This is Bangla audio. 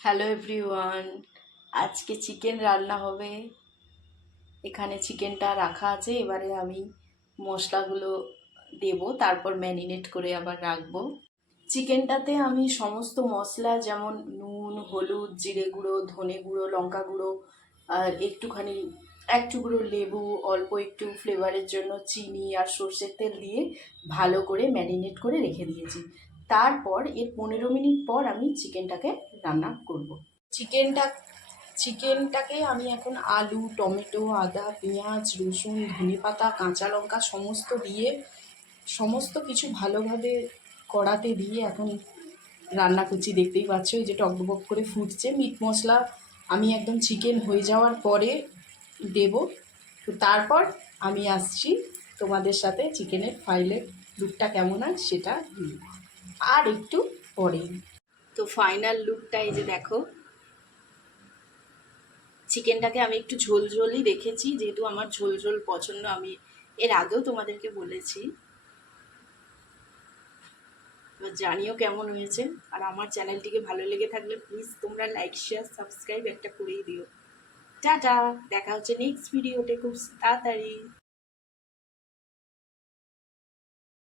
হ্যালো এভরিওয়ান, আজকে চিকেন রান্না হবে। এখানে চিকেনটা রাখা আছে, এবারে আমি মশলাগুলো দেব, তারপর ম্যারিনেট করে আবার রাখবো। চিকেনটাতে আমি সমস্ত মশলা যেমন নুন, হলুদ, জিরে গুঁড়ো, ধনে গুঁড়ো, লঙ্কা গুঁড়ো আর একটুখানি এক টুকরো লেবু, অল্প একটু ফ্লেভারের জন্য চিনি আর সর্ষের তেল দিয়ে ভালো করে ম্যারিনেট করে রেখে দিয়েছি। তারপর এর 15 মিনিট পর আমি চিকেনটাকে রান্না করব। চিকেনটা চিকেনটাকে আমি এখন আলু, টমেটো, আদা, পেঁয়াজ, রসুন, ধনেপাতা, কাঁচা লঙ্কা সমস্ত দিয়ে সমস্ত কিছু ভালোভাবে কড়াতে দিয়ে এখন রান্না করছি। দেখতেই পাচ্ছ এই যে টকবক করে ফুটছে। মিট মশলা আমি একদম চিকেন হয়ে যাওয়ার পরে দেব। তো তারপর আমি আসছি তোমাদের সাথে চিকেনের ফাইনাল লুকটা কেমন হয় সেটা দিই আর একটু পরে। তো ফাইনাল লুকটা এই যে দেখো, চিকেনটাকে আমি একটু ঝোল ঝোলই রেখেছি, যেহেতু আমার ঝোল ঝোল পছন্দ। আমি এর আগেও তোমাদেরকে বলেছি। এবার জানিও কেমন হয়েছে। আর আমার চ্যানেলটিকে ভালো লেগে থাকলে প্লিজ তোমরা লাইক, শেয়ার, সাবস্ক্রাইব একটা করেই দিও। টাটা, দেখা হচ্ছে নেক্সট ভিডিওতে খুব তাড়াতাড়ি।